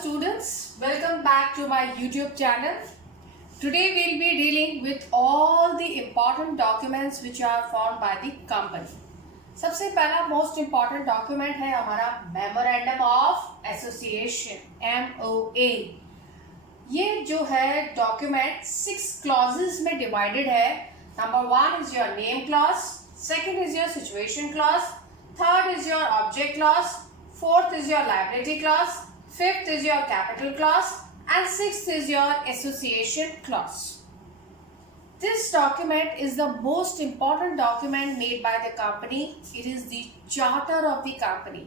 students, welcome back to my YouTube channel. Today we'll be dealing with all the important documents which are found by the company. सबसे पहला most important document है हमारा memorandum of association MOA. ये जो है document 6 clauses में divided है. Number 1 is your name clause, second is your situation clause, third is your object clause, fourth is your liability clause, fifth is your capital clause, and sixth is your association clause. This document is the most important document made by the company. It is the charter of the company.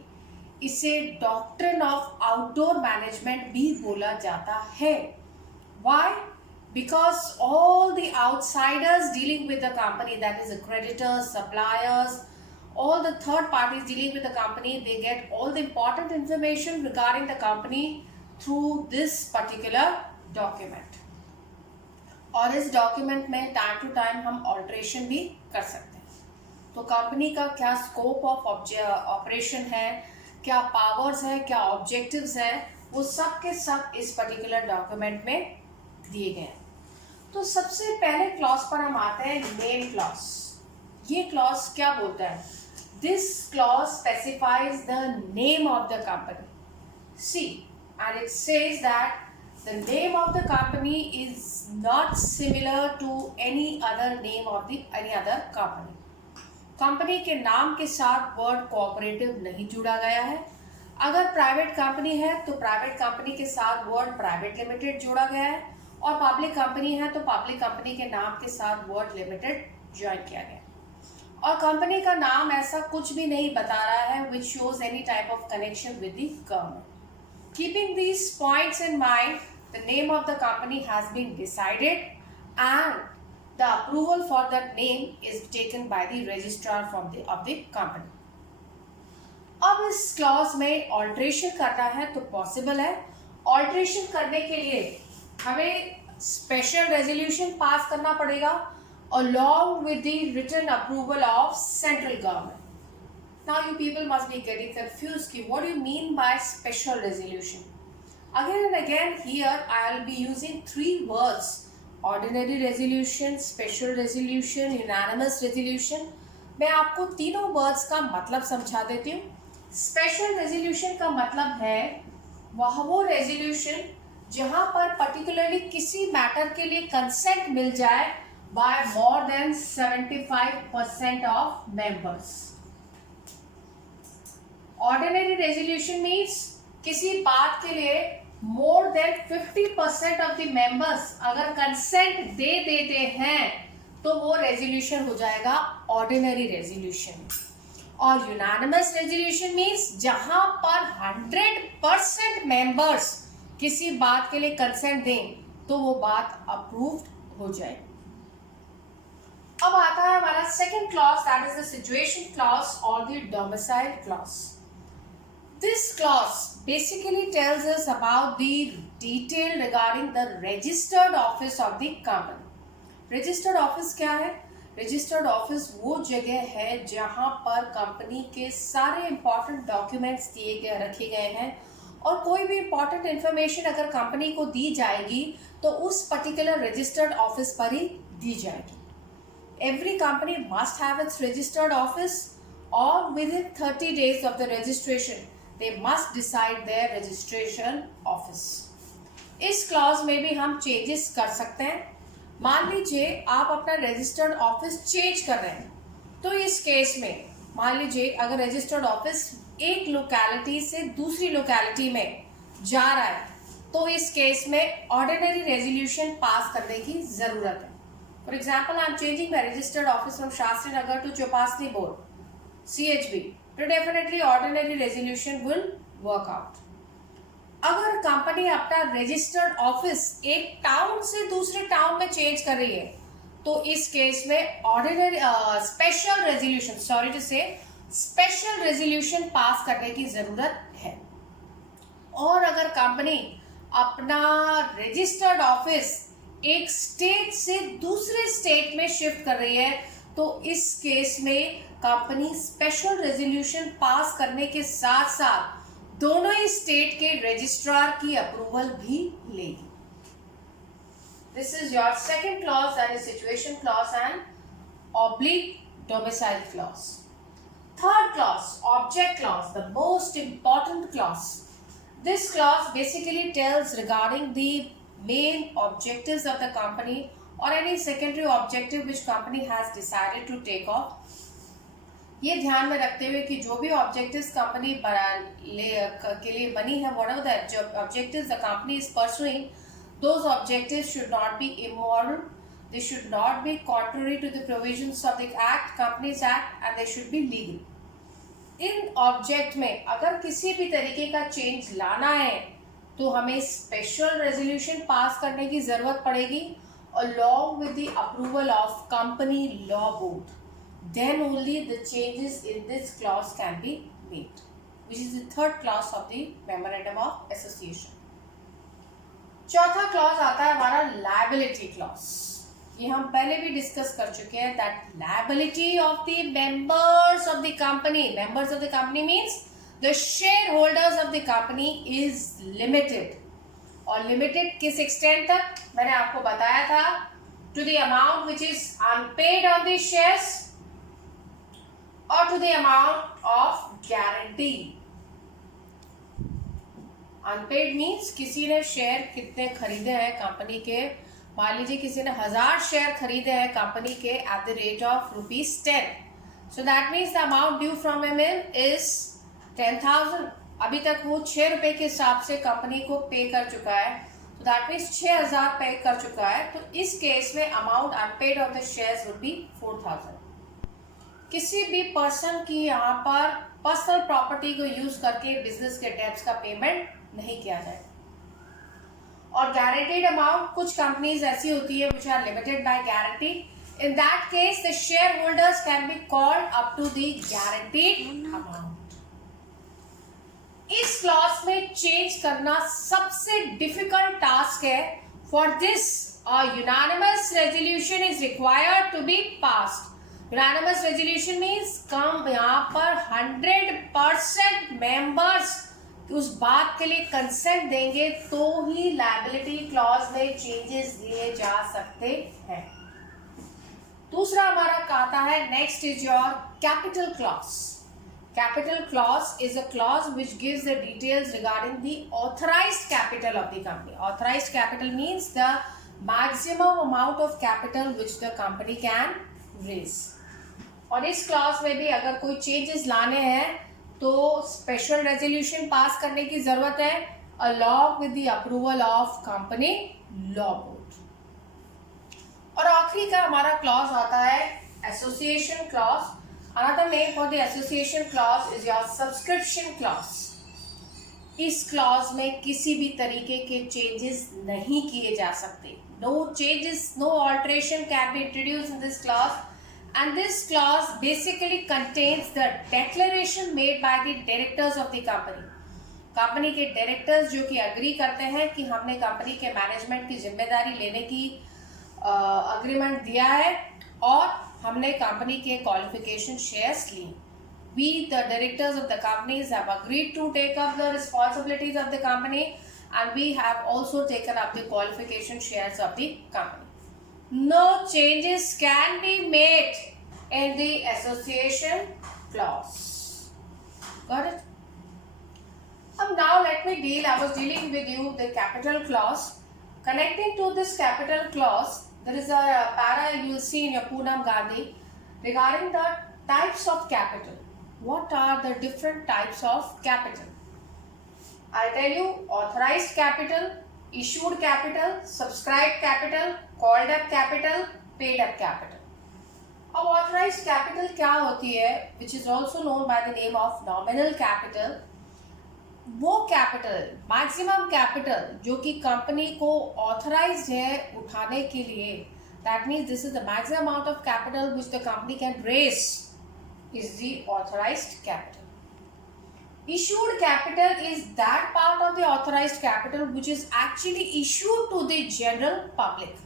इसे doctrine of outdoor management भी बोला जाता है. Why? Because all the outsiders dealing with the company, that is the creditors, suppliers, all the third parties dealing with the company, they get all the important information regarding the company through this particular document. और इस document में time to time हम alteration भी कर सकते हैं. तो company का क्या स्कोप ऑफ ऑपरेशन है, क्या पावर्स है, क्या ऑब्जेक्टिव्स है, वो सब के सब इस पर्टिकुलर डॉक्यूमेंट में दिए गए हैं. तो सबसे पहले क्लॉज पर हम आते हैं, नेम क्लॉज. ये क्लॉज क्या बोलता है? This clause specifies the name of the company. See, and it says that the name of the company is not similar to any other name of any other company. Company के नाम के साथ word cooperative नहीं जुड़ा गया है. अगर private company है तो प्राइवेट कंपनी के साथ वर्ड प्राइवेट लिमिटेड जोड़ा गया है, और पब्लिक कंपनी है तो पब्लिक कंपनी के नाम के साथ वर्ड लिमिटेड ज्वाइन किया गया. और कंपनी का नाम ऐसा कुछ भी नहीं बता रहा है which shows any type of connection with the government. Keeping these points in mind, the name of the company has been decided and the approval for that name is taken by the registrar of the company. अब इस clause में alteration करना है तो possible है. Alteration करने के लिए हमें स्पेशल रेजोल्यूशन पास करना पड़ेगा along with the written approval of central government. Now you people must be getting confused. What do you mean by special resolution? Again and again here I will be using 3 words: ordinary resolution, special resolution, unanimous resolution. मैं आपको तीनों words का मतलब समझा देती हूँ. Special resolution का मतलब है वो रेजोल्यूशन जहाँ पर पर्टिकुलरली किसी मैटर के लिए कंसेंट मिल जाए by more than 75% of members. Ordinary resolution means किसी बात के लिए more than 50% of the members अगर consent दे देते हैं तो वो resolution हो जाएगा ordinary resolution. और unanimous resolution means जहां पर 100% members किसी बात के लिए consent दें तो वो बात approved हो जाए. अब आता है हमारा second clause, that is the situation clause और the domicile clause. This clause basically tells us about the detail regarding the registered office of the company. Registered office क्या है? रजिस्टर्ड ऑफिस वो जगह है जहां पर कंपनी के सारे इंपॉर्टेंट डॉक्यूमेंट्स रखे गए हैं, और कोई भी इंपॉर्टेंट इंफॉर्मेशन अगर कंपनी को दी जाएगी तो उस पर्टिकुलर रजिस्टर्ड ऑफिस पर ही दी जाएगी. Every company must have its registered office, or within 30 days of the registration, they must decide their registration office. इस क्लॉज में भी हम चेंजेस कर सकते हैं. मान लीजिए आप अपना रजिस्टर्ड ऑफिस चेंज कर रहे हैं, तो इस केस में मान लीजिए अगर रजिस्टर्ड ऑफिस एक लोकेलिटी से दूसरी लोकेलिटी में जा रहा है तो इस केस में ऑर्डिनरी रेजोल्यूशन पास करने की जरूरत है. For example, I am changing my registered office from Shastri Nagar to Chopasni Board, CHB. तो definitely ordinary resolution will work out. अगर कंपनी अपना रजिस्टर्ड ऑफिस एक टाउन से दूसरे टाउन में चेंज कर रही है तो इस केस में ऑर्डिनरी स्पेशल रेजोल्यूशन पास करने की जरूरत है. और अगर कंपनी अपना रजिस्टर्ड ऑफिस एक स्टेट से दूसरे स्टेट में शिफ्ट कर रही है तो इस केस में कंपनी स्पेशल रेजोल्यूशन पास करने के साथ साथ दोनों ही स्टेट के रजिस्ट्रार की अप्रूवल भी लेगी। This is your second clause, that is situation clause and oblique domicile clause. Third clause, object clause, the most important clause. This clause basically tells regarding the main objectives of the company or any secondary objective which company has decided to take off. ये ध्यान में रखते हुए कि जो भी objectives company के लिए बनी है, whatever the objectives the company is pursuing, those objectives should not be immoral, they should not be contrary to the provisions of the Act, Companies Act, and they should be legal. In object में अगर किसी भी तरीके का change लाना है तो हमें स्पेशल रेजोल्यूशन पास करने की जरूरत पड़ेगी along with the approval of company law board. Then only the changes in this clause can be made, which is the third clause of the memorandum of association. चौथा clause आता है हमारा liability clause. ये हम पहले भी discuss कर चुके हैं that liability of the members of the company, members of the company means the share holders of the company is limited. और लिमिटेड किस एक्सटेंट तक, मैंने आपको बताया था, to the amount which is unpaid on the shares और to the amount of guarantee. Unpaid means किसी ने शेयर कितने खरीदे हैं कंपनी के, मान लीजिए किसी ने 1000 शेयर खरीदे हैं कंपनी के at the rate of ₹10. So that means the amount due from him is 10,000. अभी तक वो 6 रुपए के हिसाब से कंपनी को पे कर चुका है, तो दैट मीन्स 6000 पे कर चुका है. तो इस केस में amount unpaid of the shares would be 4000. किसी भी पर्सन की यहाँ पर पर्सनल प्रॉपर्टी को यूज करके बिजनेस के डेब्ट्स का पेमेंट नहीं किया जाएगा. और गारंटीड अमाउंट, कुछ कंपनीज ऐसी होती है which are limited by guarantee. In that case the share holders can be called up to the guaranteed amount. इस क्लॉज में चेंज करना सबसे डिफिकल्ट टास्क है. For this a unanimous resolution is required to be passed. Unanimous resolution means कम यहाँ पर 100% members उस बात के लिए कंसेंट देंगे तो ही लायबिलिटी क्लॉज में चेंजेस दिए जा सकते हैं. दूसरा हमारा आता है, next is your capital clause. Capital clause is a clause which gives the details regarding the authorised capital of the company. Authorised capital means the maximum amount of capital which the company can raise. और इस clause में भी अगर कोई changes लाने हैं तो special resolution pass करने की जरूरत है along with the approval of company law board. और आखिरी का हमारा क्लॉज आता है association clause. Another name for the association clause is your subscription clause. इस क्लॉज में किसी भी तरीके के चेंजेस नहीं किए जा सकते. No changes, no alteration can be introduced in this clause. And this clause basically contains the declaration made by the directors of the company. Company के डायरेक्टर्स जो कि अग्री करते हैं कि हमने कंपनी के मैनेजमेंट की जिम्मेदारी लेने की अग्रीमेंट दिया है और हमने कंपनी के क्वालिफिकेशन शेयर्स लिए. We the directors of the companies have agreed to take up the responsibilities of the company and we have also taken up the qualification shares of the company. No changes can be made in the association clause. Got it? Now let me deal. I was dealing with you the capital clause. Connecting to this capital clause, there is a para you will see in your Poonam Gandhi regarding the types of capital. What are the different types of capital? I'll tell you: authorized capital, issued capital, subscribed capital, called up capital, paid up capital. अब authorized capital क्या होती है, which is also known by the name of nominal capital. वो capital, maximum capital जो कि company को authorised है उठाने के लिए, that means this is the maximum amount of capital which the company can raise, is the authorised capital. Issued capital is that part of the authorized capital which is actually issued to the general public.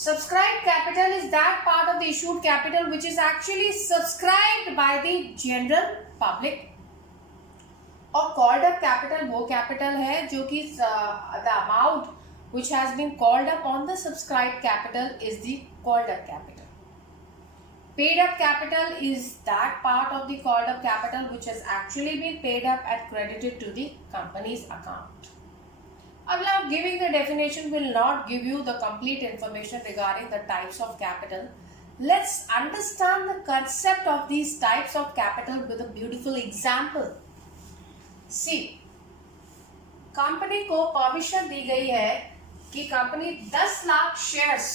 Subscribed capital is that part of the issued capital which is actually subscribed by the general public. और called up capital वो capital है जो कि the amount which has been called up on the subscribed capital is the called up capital. Paid up capital is that part of the called up capital which has actually been paid up and credited to the company's account. Now giving the definition will not give you the complete information regarding the types of capital. Let's understand the concept of these types of capital with a beautiful example. See, company को permission दी गई है कि company 10 lakh shares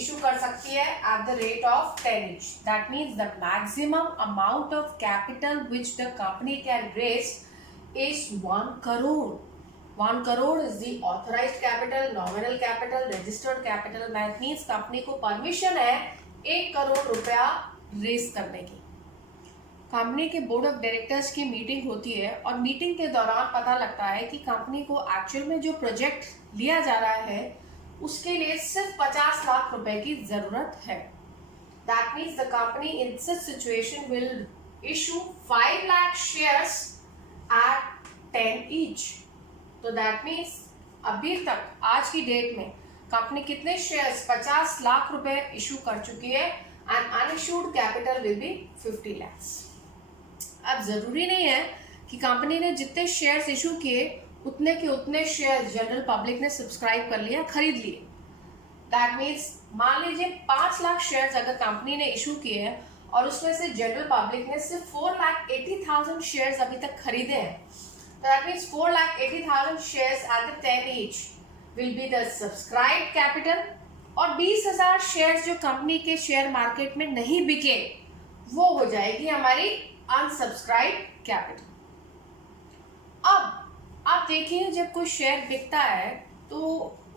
issue कर सकती है at the rate of 10 each. That means the maximum amount of capital which the company can raise is 1 crore. 1 crore is the authorized capital, nominal capital, registered capital. That means company को permission है 1 करोड़ रुपया raise करने की. Company के board of directors की meeting होती है और मीटिंग के दौरान पता लगता है कि कंपनी को एक्चुअल में जो प्रोजेक्ट लिया जा रहा है उसके लिए सिर्फ 50 लाख रुपए की जरूरत है. That means the company in such situation will issue 5 lakh shares at 10 each. तो दैट मीन्स अभी तक आज की डेट में कंपनी कितने शेयर्स 50 लाख रुपए इशू कर चुकी है and unissued capital will be 50 lakhs. अब जरूरी नहीं है कि कंपनी ने जितने शेयर्स इशू किए उतने के उतने शेयर्स जनरल पब्लिक ने सब्सक्राइब कर लिया, खरीद लिए. दैट मीन्स मान लीजिए 5 लाख शेयर्स अगर कंपनी ने इशू किए हैं और उसमें से जनरल पब्लिक ने सिर्फ 4,80,000 शेयर्स अभी तक खरीदे हैं. That means 4,80,000 shares at the 10 each will be the subscribed capital और 20,000 शेयर्स जो कंपनी के शेयर मार्केट में नहीं बिके वो हो जाएगी हमारी अनसब्सक्राइब कैपिटल. अब आप देखिए जब कोई शेयर बिकता है तो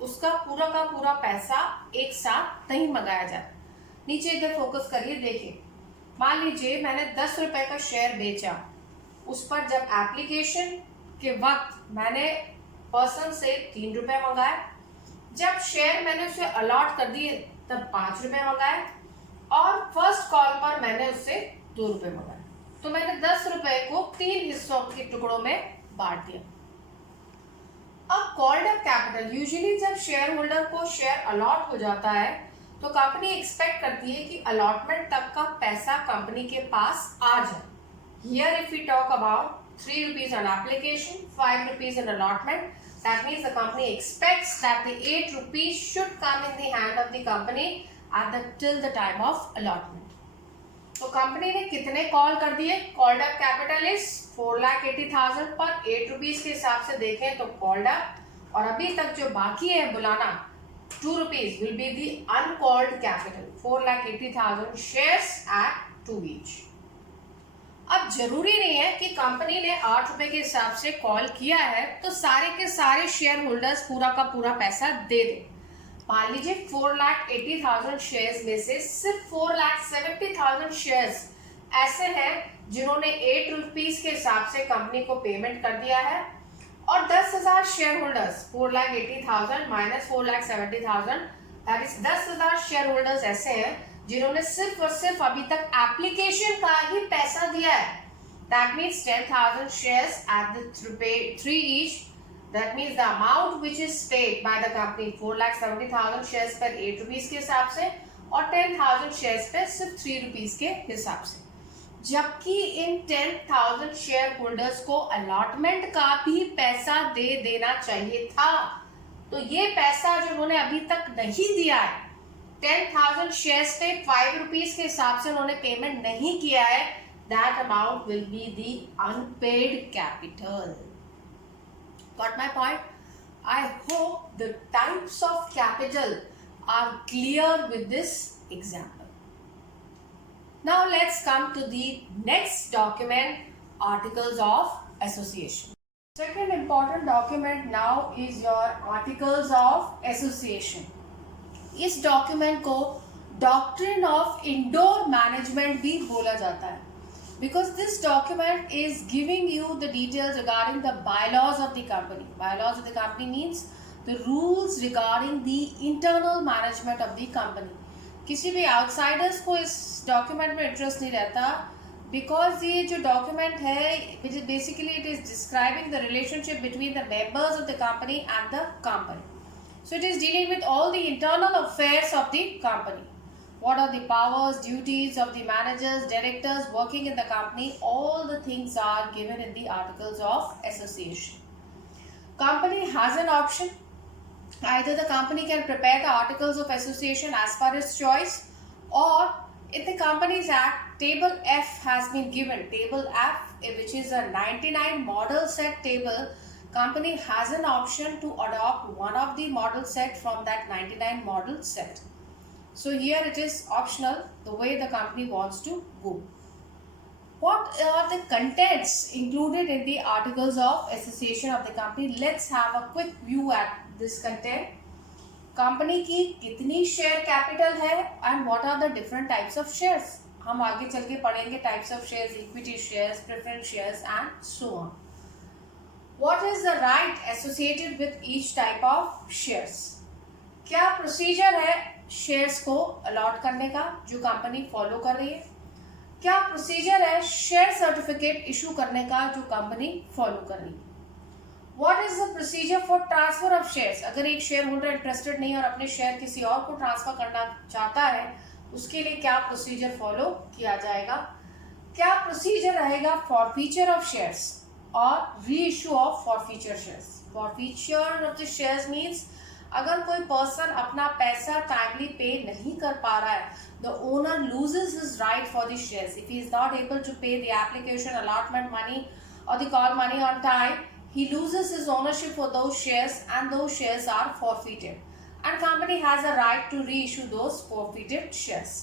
उसका पूरा का पूरा पैसा एक साथ नहीं मंगाया जाता. नीचे इधर फोकस करिए, देखिए मान लीजिए मैंने 10 रुपए का शेयर बेचा. उस पर जब एप्लीकेशन के वक्त मैंने पर्सन से 3 रुपए मंगाए. जब शेयर मैंने उसे अलॉट कर दिए तब 5 रुपए मंगाए और फर्स्ट कॉल पर मैंने उससे 2 रुपए मंगाए. तो मैंने 10 रुपए को 3 हिस्सों के टुकड़ों में बांट दिया. अब कॉल्ड अप कैपिटल यूजुअली जब शेयर होल्डर को शेयर अलॉट हो जाता है तो कंपनी एक्सपेक्ट करती है कि अलॉटमेंट तक का पैसा कंपनी के पास आ जाए. Here if we talk about 3 rupees on application, 5 rupees in allotment, that means the company expects that the 8 rupees should come in the hand of the company till the time of allotment. तो company ने कितने call कर दिए? Called up capital is 4,80,000 पर 8 rupees के हिसाब से देखें तो कॉल्ड अप, और अभी तक जो बाकी है बुलाना 2 rupees will be the uncalled capital. 4,80,000 shares at 2 each. अब जरूरी नहीं है कि कंपनी ने 8 रुपए के हिसाब से कॉल किया है तो सारे के सारे शेयर होल्डर्स पूरा का पूरा पैसा दे दें. मान लीजिए 4,80,000 शेयर्स में से सिर्फ 4,70,000 शेयर्स ऐसे हैं जिन्होंने 8 रुपीज के हिसाब से कंपनी को पेमेंट कर दिया है और 10,000 share holders 4,80,000 minus 4,70,000 that is 10,000 share holders ऐसे हैं जिन्होंने सिर्फ और सिर्फ अभी तक एप्लीकेशन का ही पैसा दिया है. That means 10,000 shares at the 3 each. That means the amount which is paid by the company 4,70,000 shares पर 8 रुपीज के हिसाब से और 10,000 शेयर्स पर सिर्फ 3 रुपीज के हिसाब से. जबकि इन 10,000 शेयर होल्डर्स को अलॉटमेंट का भी पैसा दे देना चाहिए था. तो ये पैसा जो उन्होंने अभी तक नहीं दिया है, 10,000 शेयर्स पे 5 रुपीज के हिसाब से उन्होंने पेमेंट नहीं किया है, that amount will be the unpaid capital. Got my point? I hope the types of capital are clear with this example. Now let's come to the next document, Articles of Association. Second important document now is your Articles of Association. इस document को doctrine of indoor management भी बोला जाता है because this document is giving you the details regarding the bylaws of the company. Bylaws of the company means the rules regarding the internal management of the company. किसी भी outsiders को इस document में interest नहीं रहता because ये जो document है basically it is describing the relationship between the members of the company and the company. So it is dealing with all the internal affairs of the company. What are the powers, duties of the managers, directors working in the company? All the things are given in the Articles of Association. Company has an option. Either the company can prepare the Articles of Association as per its choice, or in the Companies Act, Table F has been given. Table F, which is a 99 model set table, company has an option to adopt one of the model set from that 99 model set. So here it is optional the way the company wants to go. What are the contents included in the Articles of Association of the company? Let's have a quick view at this content. Company की कितनी share capital है and what are the different types of shares? हम आगे चल के पढ़ेंगे types of shares, equity shares, preference shares and so on. What is the right associated with each type of shares? क्या procedure है shares को allot करने का जो कंपनी फॉलो कर रही है? क्या प्रोसीजर है शेयर सर्टिफिकेट इशू करने का जो कंपनी फॉलो कर रही है? What is the procedure for transfer of shares? अगर एक शेयर होल्डर इंटरेस्टेड नहीं और अपने शेयर किसी और को ट्रांसफर करना चाहता है, उसके लिए क्या प्रोसीजर फॉलो किया जाएगा? क्या प्रोसीजर रहेगा फॉरफीचर ऑफ शेयर्स और री issue of forfeiture shares? Forfeiture of the shares means अगर कोई पर्सन अपना पैसा टाइमली पे नहीं कर पा रहा है, the owner loses his right for the shares. If he is not able to pay the application allotment money or the call money on time, he loses his ownership for those shares and those shares are forfeited. And company has a right to reissue those forfeited shares.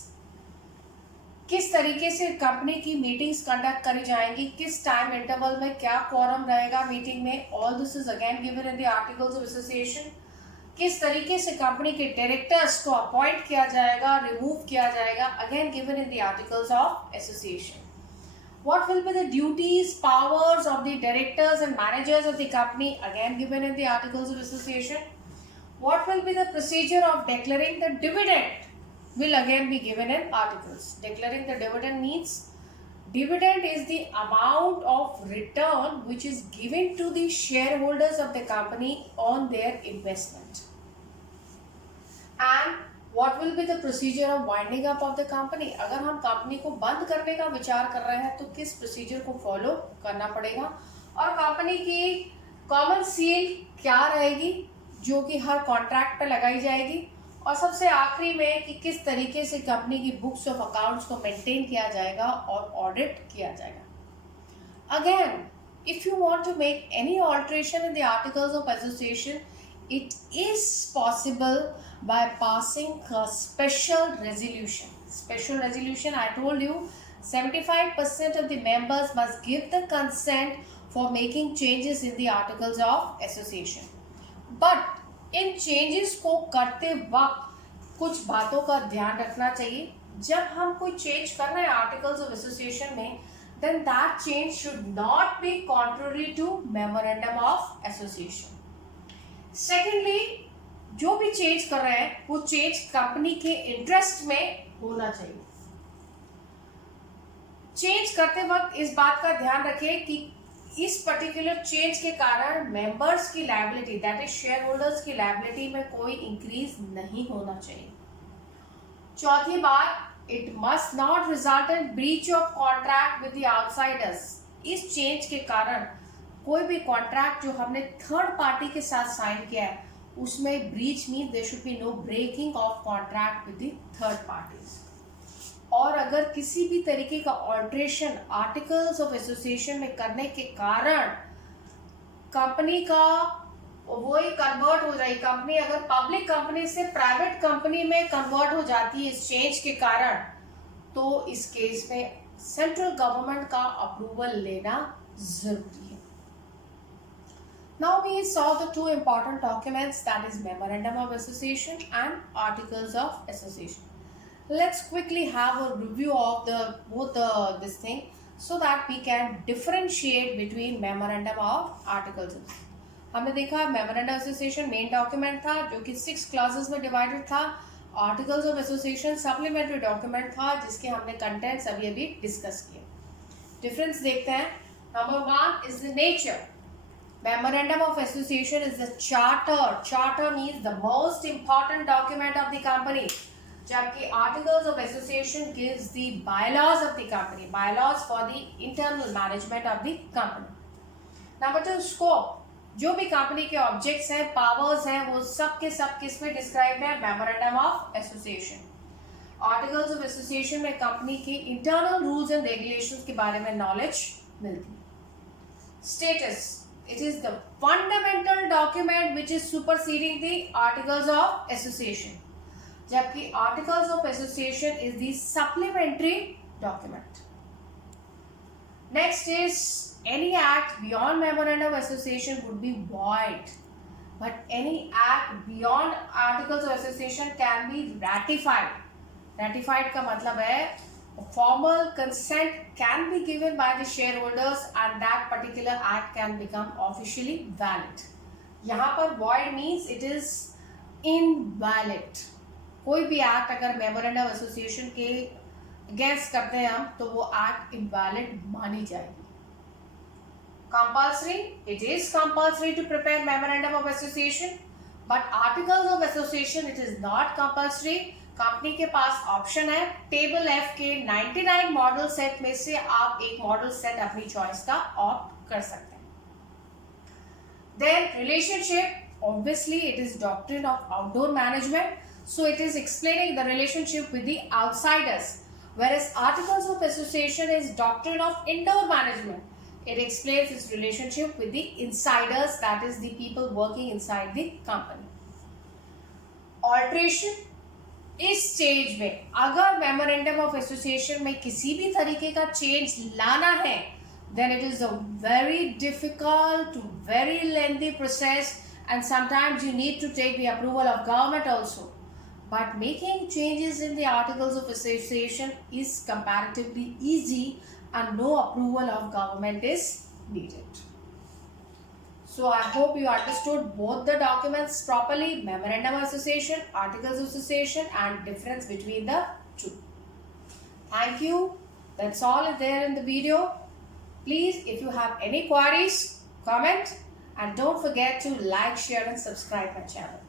किस तरीके से कंपनी की meetings conduct करी जाएंगी, किस time interval में क्या क्वारम रहेगा मीटिंग में, all this is again given in the articles of association. किस तरीके से कंपनी के डायरेक्टर्स को अपॉइंट किया जाएगा, रिमूव किया जाएगा, again given in the articles of association. What will be the duties, powers of the directors and managers of the company, again given in the articles of association. What will be the procedure of declaring the dividend, will again be given in articles. Declaring the dividend means dividend is the amount of return which is given to the shareholders of the company on their investment. And what will be the procedure of winding up of the company? अगर हम company को बंद करने का विचार कर रहे हैं तो किस प्रोसीजर को फॉलो करना पड़ेगा, और कंपनी की कॉमन सील क्या रहेगी जो कि हर कॉन्ट्रैक्ट पे लगाई जाएगी, और सबसे आखिरी में कि किस तरीके से कंपनी की बुक्स ऑफ अकाउंट्स को मेंटेन किया जाएगा और ऑडिट किया जाएगा. Again if you want to make any alteration in the articles of association, it is possible by passing a special resolution. Special resolution, I told you 75% of the members must give the consent for making changes in the articles of association. But in changes को करते वक्त कुछ बातों का ध्यान रखना चाहिए. जब हम कोई change कर रहे हैं articles of association में, then that change should not be contrary to memorandum of association. Secondly, जो भी चेंज कर रहे हैं वो चेंज कंपनी के इंटरेस्ट में होना चाहिए. चेंज करते वक्त इस बात का ध्यान रखें कि इस पर्टिकुलर चेंज के कारण मेंबर्स की liability, that is share holders की लायबिलिटी में कोई इंक्रीज नहीं होना चाहिए. चौथी बात, it must not result in breach of contract with the outsiders. इस चेंज के कारण कोई भी कॉन्ट्रैक्ट जो हमने थर्ड पार्टी के साथ साइन किया है उसमें breach mean there should be no breaking of contract with the third parties. और अगर किसी भी तरीके का ऑल्ट्रेशन आर्टिकल्स ऑफ एसोसिएशन में करने के कारण कंपनी का वही कन्वर्ट हो जाएगी, कंपनी अगर पब्लिक कंपनी से प्राइवेट कंपनी में कन्वर्ट हो जाती है इस चेंज के कारण, तो इस केस में सेंट्रल गवर्नमेंट का अप्रूवल लेना जरूरी है. Now we saw the two important documents, that is Memorandum of Association and Articles of Association. Let's quickly have a review of this thing so that we can differentiate between Memorandum of Articles. हमने देखा Memorandum of Association main document था जो कि 6 classes में divided था. Articles of Association supplementary document था जिसके हमने कंटेंट्स अभी डिस्कस किए. डिफरेंस देखते हैं. Number 1 is the nature. Memorandum of Association is the charter. Charter means the most important document of the company. जबकि Articles of Association gives the bylaws of the company, bylaws for the internal management of the company. Number 2, scope. जो भी company के objects हैं, powers हैं, वो सब के सब किस में डिस्क्राइब है? Memorandum of association. Articles of association में कंपनी के इंटरनल रूल्स एंड रेगुलेशंस के बारे में नॉलेज मिलती है. Status. It is the fundamental document which is superseding the Articles of Association. जबकि Articles of Association is the supplementary document. Next is any act beyond Memorandum of Association would be void. But any act beyond Articles of Association can be ratified. Ratified का मतलब है formal consent can be given by the shareholders and that particular act can become officially valid. यहाँ पर void means it is invalid. कोई भी act अगर memorandum of association के against करते हैं हम तो वो act invalid मानी जाएगी. Compulsory. It is compulsory to prepare memorandum of association, but articles of association it is not compulsory. Company के पास ऑप्शन है. टेबल एफ के 99 मॉडल सेट में से आप एक मॉडल सेट अपनी चॉइस का ऑप्ट कर सकते हैं. Then relationship. Obviously it is doctrine of outdoor management, so it is explaining the relationship with the outsiders, whereas articles of association is doctrine of indoor management. It explains its relationship with the insiders, that is the people working inside the company. Alteration. इस stage में अगर memorandum of association में किसी भी तरीके का change लाना है, then it is a very difficult to very lengthy process and sometimes you need to take the approval of government also. But making changes in the articles of association is comparatively easy and no approval of government is needed. So I hope you understood both the documents properly, Memorandum of Association, Articles of Association and difference between the two. Thank you. That's all there in the video. Please, if you have any queries, comment and don't forget to like, share and subscribe my channel.